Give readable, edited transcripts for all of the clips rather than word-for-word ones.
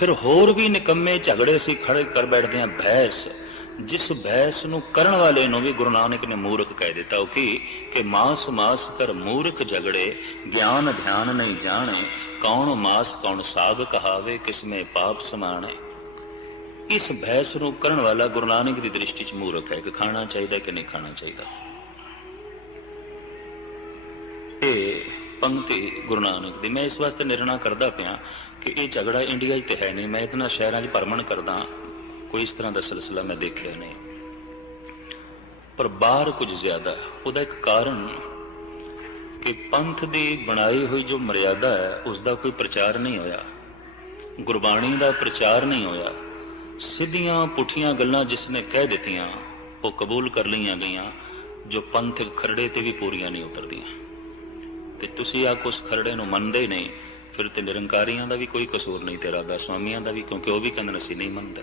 फिर होर भी निकम्मे झगड़े असीं खड़े कर बैठते हैं। बहस, जिस बहस नूं करन वाले नूं भी गुरु नानक ने मूर्ख कह दिता। वो कि मास मास कर मूर्ख झगड़े, ज्ञान ध्यान नहीं जाने, कौन मास कौन साग कहावे, किसमें पाप समाने। इस बहस नूं करन वाला गुरु नानक की दृष्टि च मूर्ख है कि खाना चाहिए कि नहीं खाना चाहिए। ये पंक्ति गुरु नानक दी मैं इस वास्ते निर्णय करदा पिया कि यह झगड़ा इंडिया तो है नहीं। मैं इतना शहरों भ्रमण करदा, कोई इस तरह का सिलसिला मैं देखा नहीं, पर बाहर कुछ ज्यादा। उसका एक कारण कि पंथ की बनाई हुई जो मर्यादा है उसका कोई प्रचार नहीं होया, गुरबाणी का प्रचार नहीं होया। सीधियां पुठियां गल्लां जिसने कह दित्तियां वो कबूल कर लिया गईयां, जो पंथ खरड़े ते भी पूरियां नहीं उतरदियां। ते तुसीं आखो उस खरड़े नूं मनदे नहीं, फिर ते निरंकारियां दा भी कोई कसूर नहीं तेरा दा, स्वामियां दा भी, क्योंकि वह भी कहंदे असीं नहीं मनदे।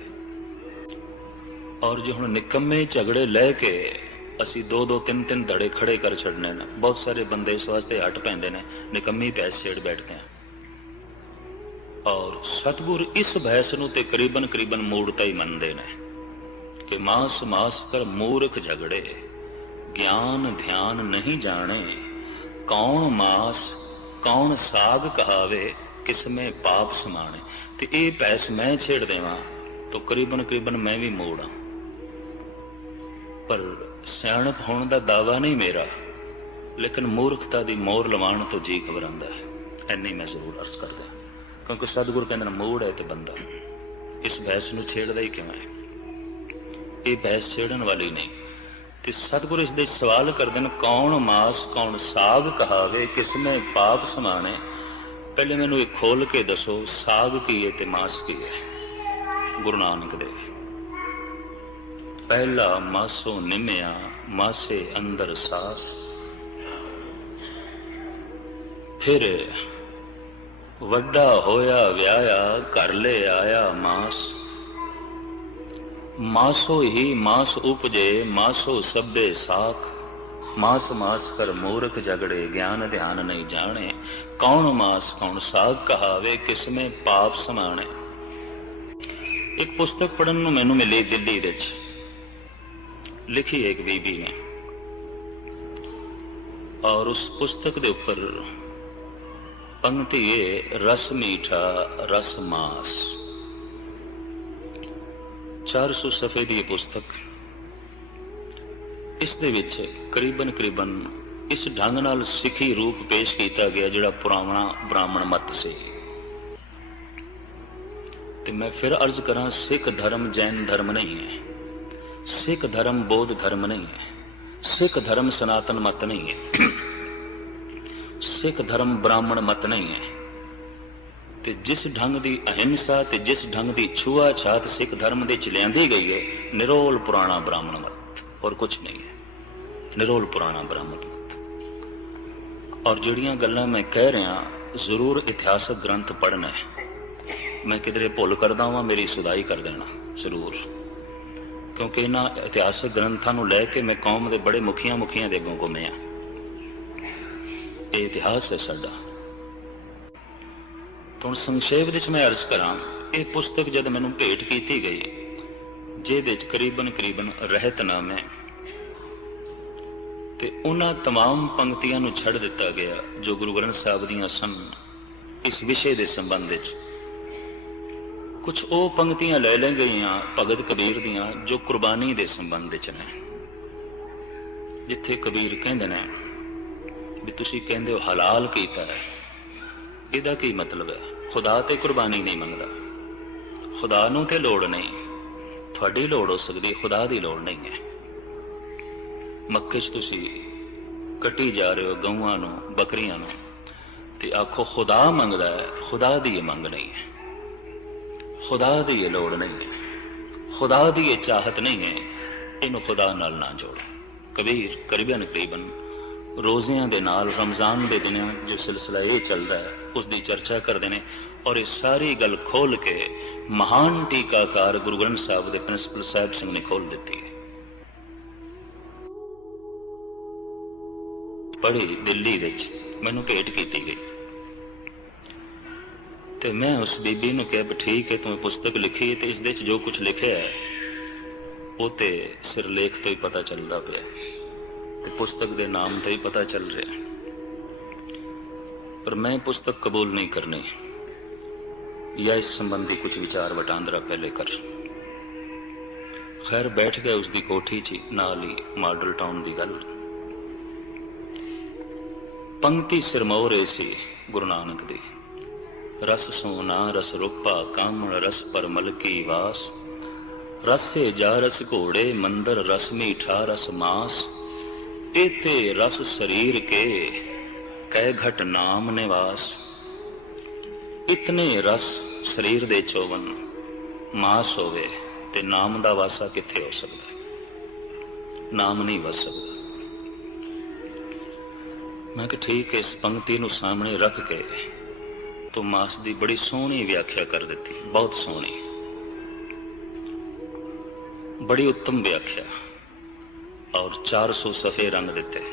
और जो हुण निकम्मे झगड़े लैके असीं दो दो तीन तीन धड़े खड़े कर छड़ने ने, बहुत सारे बंदे इस वास्ते हट पैंदे ने, निकम्मी बहस छेड़ बैठते हैं। और सतगुर इस बहस नूं ते करीबन करीबन मूर्ता ही मनदे ने कि मास मास कर मूर्ख झगड़े, ज्ञान ध्यान नहीं जाने, कौन मास कौन साग कहावे, किसमें पाप समाने। ते ये बहस मैं छेड़ देवां तो करीबन करीबन मैं भी मूड़ हाँ। पर सियाणप होने का दावा नहीं मेरा, लेकिन मूर्खता की मोर लवाण तो जी घबरांदा है। इन्नी मैं जरूर अर्ज करदा, क्योंकि सतगुरु कहंदे मूड़ है तो बंदा इस बहस नूं छेड़दा ही क्यों है। ये बहस छेड़न वाली नहीं। ते सतगुरु इस दे सवाल करदे ने, कौन मास कौन साग कहावे, किसमें पाप समाने। पहले मैनू एक खोल के दसो, साग की है ते मास की है। गुरु नानक देव पहला मासो निमिया, मासे अंदर सास, फिर वड्डा होया व्याया, घर ले आया मास। मासो ही मास उपजे, मासो सब्बे साख, मास मास कर मूर्ख झगड़े, ज्ञान ध्यान नहीं जाने, कौन मास कौन साग कहावे, किसमें पाप समाने। एक पुस्तक पढ़न नूं मैनूं मिली दिल्ली विच, लिखी एक बीबी ने, और उस पुस्तक के ऊपर पंक्ति है, रस मीठा रस मास। 400 सफ़े की पुस्तक। इस दे विच करीबन करीबन इस ढंग नाल सिखी रूप पेश किया गया जिहड़ा पुराना ब्राह्मण मत से। ते मैं फिर अर्ज करा, सिख धर्म जैन धर्म नहीं है, सिख धर्म बौद्ध धर्म नहीं है, सिख धर्म सनातन मत नहीं है, सिख धर्म ब्राह्मण मत नहीं है। ते जिस ढंग की अहिंसा ते जिस ढंग की छुआ छात सिख धर्म दे च लियांदी गई है, निरोल पुराना ब्राह्मण मत और कुछ नहीं है, निरोल पुराना ब्राह्मण मत। और जिहड़ियां गल्लां मैं कह रहा जरूर इतिहासक ग्रंथ पढ़ना है। मैं किधरे भुल करदा वां, मेरी सुधाई कर देना जरूर, क्योंकि इन्हां इतिहासक ग्रंथां नूं लैके मैं कौम दे बड़े मुखियां मुखियां दे अगों घुमिया। ये इतिहास है साडा। तो संक्षेप विच मैं अर्ज करा, ये पुस्तक जब मैनूं भेंट की गई, जिहदे च करीबन करीबन रहतनामे ते उन्हां तमाम पंक्तियां नूं छड़ दिता गया जो गुरु ग्रंथ साहिब दीयां सन इस विषय के संबंध विच। कुछ वो पंक्तियां ले ले गईयां भगत कबीर दीयां जो कुर्बानी के संबंध विच ने, जिथे कबीर कहंदे ने भी तुसीं कहंदे हो हलाल कीता है, इहदा की मतलब है? खुदा ते कुर्बानी नहीं मंगदा, खुदा नूं ते लोड़ नहीं, तुहाडी लोड़ हो सकदी, खुदा दी लोड़ नहीं है। मक्के च तुसीं कट्टी जा रहे हो गऊआं नूं बकरियां नूं ते आखो खुदा मंगदा है, खुदा दी मंग नहीं है, खुदा दी लोड़ नहीं है, खुदा दी चाहत नहीं है, इनू खुदा नाल ना जोड़ो। कबीर करीबन करीबन रोज़ियां दे नाल रमजान के दिनों जो सिलसिला ये चल रहा है उसकी चर्चा करते हैं, और ये सारी गल खोल के महान टीकाकार गुरु ग्रंथ साहिब के प्रिंसिपल साहिब सिंह ने खोल दी है। पढ़ी दिल्ली विच, मैनूं भेंट की गई। ਤੇ मैं उस बीबी ਨੂੰ ਕਿਹਾ ਵੀ ठीक है, तुम्हें पुस्तक लिखी ਤੇ ਇਸ ਦੇ ਚ जो कुछ लिखिया है ਉਹ ਤੇ ਸਿਰਲੇਖ ਤੋਂ ਹੀ ਪਤਾ ਚੱਲਦਾ ਪਿਆ ਤੇ ਪੁਸਤਕ ਦੇ ਨਾਮ ਤੇ ਹੀ ਪਤਾ ਚੱਲ ਰਿਹਾ, पर मैं पुस्तक कबूल नहीं करनी या इस संबंधी कुछ विचार वटांदरा पहले कर। खैर बैठ गए उसकी कोठी च नाल ही मॉडल टाउन की गल। पंक्ति सिरमौर सी गुरु नानक दी, रस सोना रस रूपा कामण रस पर मलकी वास, रस से जा रस घोड़े मंदर रस मीठा रस मास, एते रस शरीर के कै घट नाम निवास। इतने रस शरीर दे चोवन मास होवे ते नाम दा वासा किथे हो सकता है, नाम नहीं वस सकता। मैं कि ठीक है, इस पंक्ति नूं सामने रख के तो मास दी बड़ी सोहनी व्याख्या कर दी, बहुत सोहनी, बड़ी उत्तम व्याख्या और 400 सफ़े रंग दिते।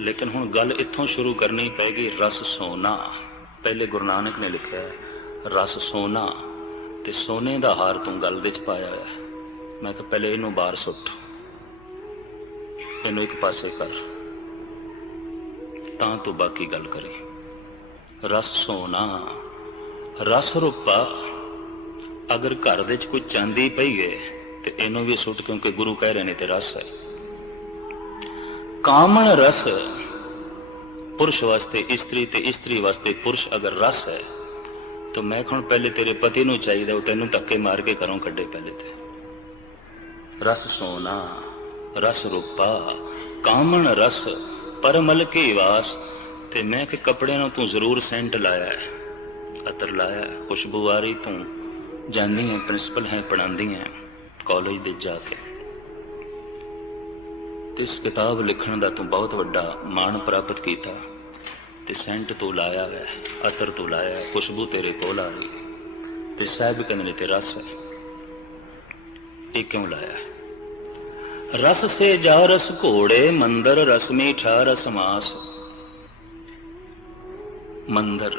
लेकिन हुण गल इत्थों शुरू करनी पैगी। रस सोना, पहले गुरु नानक ने लिखा है रस सोना, ते सोने दा हार तू गल विच पाया है। मैं कहा पहले इनू बाहर सुट, इनू एक पासे कर, तां तू बाकी गल करी। रस सोना रस रूपा, अगर घर विच कोई चांदी पई है ते इनू भी सुट, क्योंकि गुरु कह रहे ने ते रस है। कामण रस, पुरुष वास्ते स्त्री ते स्त्री वास्ते पुरुष अगर रस है तो मैं कहूं पहले तेरे पति नूं चाहिए वो तेनू धक्के मार के घरों कड्डे पहले ते। रस सोना रस रूपा कामण रस परमल के वास, ते मैं कि कपड़े नूं तू जरूर सेंट लाया है, अतर लाया है, खुशबू आ रही, तू जानी है, प्रिंसिपल है, पढ़ांदी है कॉलेज दे जाके, इस किताब लिखण दा तू बहुत वड्डा मान प्राप्त किया, ते सेंट तू लाया है, अतर तू लाया है, खुशबू तेरे कोल आ रही, ते साहब कहने ते रस है, ये क्यों लाया है? रस से जा रस घोड़े मंदर रस मीठा रस मास। मंदर,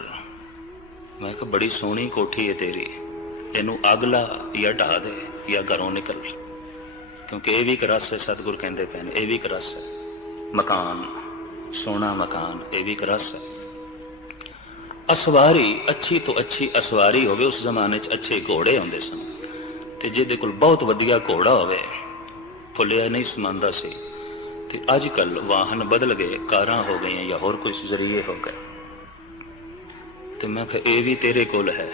मैं कहा बड़ी सोहनी कोठी है तेरी, इनू अग ला या ढा दे या घरों निकल, क्योंकि यह भी एक रस है। सतगुर कहते पे ने यह भी एक रस है। मकान सोना मकान, यह भी एक रस है। असवारी, अच्छी तो अच्छी असवारी होवे, उस जमाने च अच्छे घोड़े होंदे सन, ते जिहदे कोल बहुत वधिया घोड़ा होवे, फुलिया नहीं समांदा सी, ते अजकल वाहन बदल गए, कारां हो गई या होर कोई जरिए हो गए, ते मैं कहा यह भी तेरे कोल है,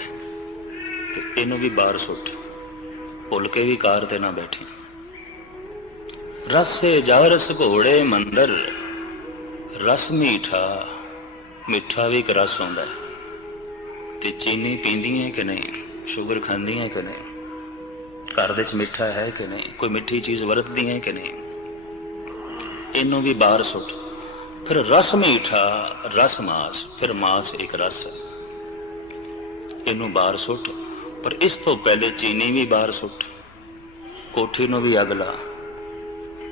ते इनू भी बाहर सुट, भुल के भी कार ते ना बैठी। रस से जा रस घोड़े मंदर रस मीठा, मिठा भी एक रस होंदा है, ते चीनी पींदी है कि नहीं, शुगर खांदी है कि नहीं, घर दे च मिठा है कि नहीं, कोई मिठी चीज वरतदी है कि नहीं, इनू भी बाहर सुट। फिर रस मीठा रस मास, फिर मास एक रस है, इनू बाहर सुट। पर इस तो पहले चीनी भी बाहर सुट, कोठी नू भी अगला,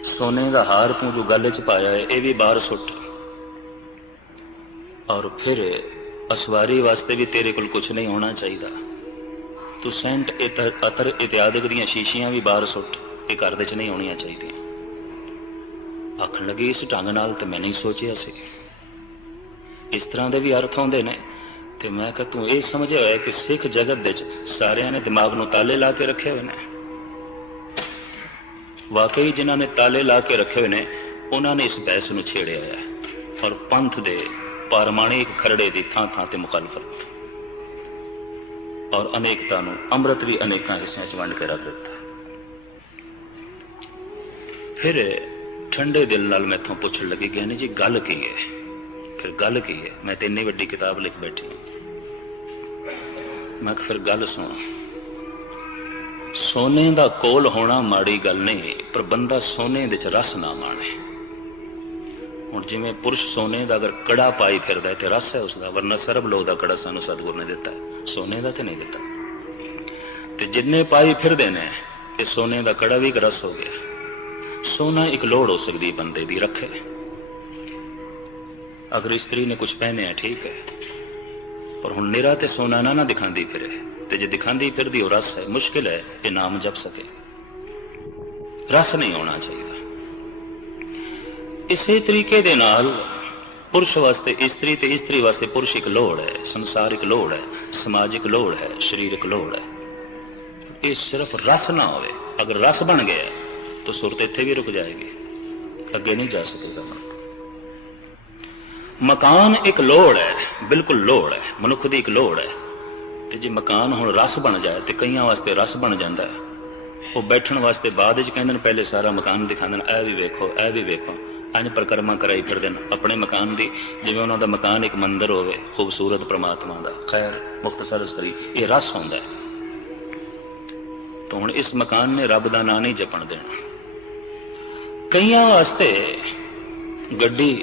सोने का हार तू जो गल च पाया है यह भी बाहर सुट, और फिर असवारी वास्ते भी तेरे कोल कुछ नहीं होना चाहिए, तू सेंट अतर इत्यादि दियां शीशियां भी बाहर सुट, ये घर दे च नहीं होनियां चाहिए। आखन लगी इस ढंग नाल तो मैं नहीं सोचिया सी, इस तरह के भी अर्थ होंदे ने, ते मैं कहा तू ये समझिया होया कि सिख जगत दे सारियां ने दिमाग नूं ताले ला के रखे हुए ने। वाकई जिन्हों ने ताले ला के रखे हुए ने उन्होंने इस बहस नूं छेड़िया है, और पंथ दे पारमाणिक खरड़े की थां थां ते मुखालफत, और अनेकता नूं अमृत भी अनेकां हिस्सियां च वंड के रख दिता। फिर ठंडे दिल नाल मैथों पुछण लगी, ज्ञानी जी गल की है? फिर गल की है? मैं तो इन्नी वड्डी किताब लिख बैठी। मैं फिर गल सुन, सोने का कोल होना माड़ी गल नहीं, पर बंदा सोने दे च रस ना माणे। हुण जिवें पुरुष सोने का अगर कड़ा पाई फिरदा है तो रस है उसका, वरना सरब लोह का कड़ा सानू सतगुर ने दिता है, सोने का तो नहीं दिता। ते जिन्ने पाई फिरदे ने ये सोने का कड़ा भी एक रस हो गया। सोना एक लोड़ हो सकती बंदे दी, रखे। अगर स्त्री ने कुछ पहने है ठीक है, पर हुण निरा ते सोना ना दिखांदी फिरे, ते जे दिखांदी फिरदी वो रस है, मुश्किल है कि नाम जप सके। रस नहीं होना चाहिए। इसे तरीके दे नाल पुरुष वास्ते इस्त्री ते इस्त्री वास्ते पुरुष एक लोड़ है, संसारिक लोड़ है, समाजिक लोड़ है, शरीरक लोड़ है। ये सिर्फ रस ना होवे। अगर रस बन गया तो सुरत इत्थे भी रुक जाएगी, अगे नहीं जा सकेगा। मकान एक लोड़ है, बिल्कुल लोड़ है, मनुख दी एक लोड़ है। ते जे मकान हुण रस बन जाए तो कईयां वास्ते रस बन जाता है। वो बैठण वास्ते बाद विच कहंदे ने पहले सारा मकान दिखांदे ने, ऐ भी वेखो ऐ भी वेखो, अंज परिक्रमा कराई फिरदे ने अपने मकान दी, जिवें उन्हां दा मकान एक मंदिर होवे खूबसूरत परमात्मा दा। खैर मुख्तसर करी, ये रस हुंदा है। तो हुण इस मकान ने रब दा नां नहीं जपण देना। कईयां वास्ते गड्डी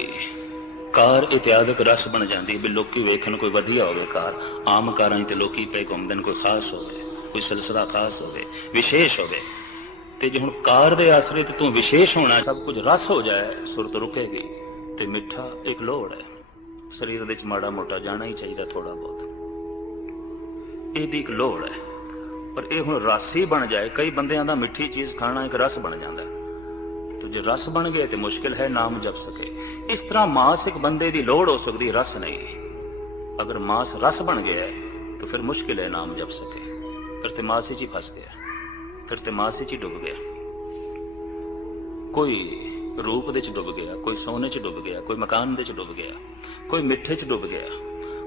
कार इत्यादक रस बन जाती है, भी लोकी वेखण कोई वधिया होवे कार। आम कारां ते लोकी पे घुमदे ने, कोई खास होवे, कोई सिलसिला खास होवे, विशेष होवे। ते जे हुण कार दे आसरे ते तू विशेष होना, सब कुछ रस हो जाए, सुरत रुकेगी। ते मिठा एक लोड़ है, शरीर दे माड़ा मोटा जाना ही चाहिए थोड़ा बहुत, इहदी एक लोड़ है। पर यह हुण रस ही बन जाए, कई बंदियां दा मिठी चीज खाना एक रस बन जाता है। तो जो रस बन गया तो मुश्किल है नाम जप सके। इस तरह मांस एक बंदे की लोड़ हो सकती, रस नहीं। अगर मांस रस बन गया है तो फिर मुश्किल है नाम जप सके। फिर तो मांस ही फंस गया, फिर तो मांस ही डूब गया। कोई रूप दे च डूब गया, कोई सोने च डूब गया, कोई मकान दे च डूब गया, कोई मिठे च डूब गया,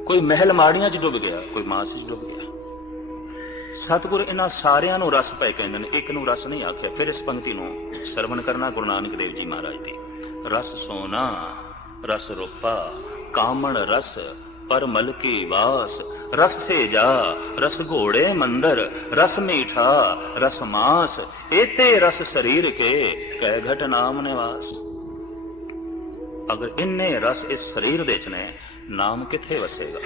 कोई महल माड़ियां च डूब गया, कोई मांस च डूब गया। सतगुर इन्हां सारियां नूं रस पै कहंदे ने, एक नूं रस नहीं आख्या। फिर इस पंक्ति नूं सरवण करना गुरु नानक देव जी महाराज दी। रस सोना रस रूपा कामण रस परमल की वास, रस से जा रस घोड़े मंदर, रस मीठा रस मांस, एते रस शरीर के कै घट नाम निवास। अगर इन्ने रस इस शरीर दे च ने, नाम किथे वसेगा।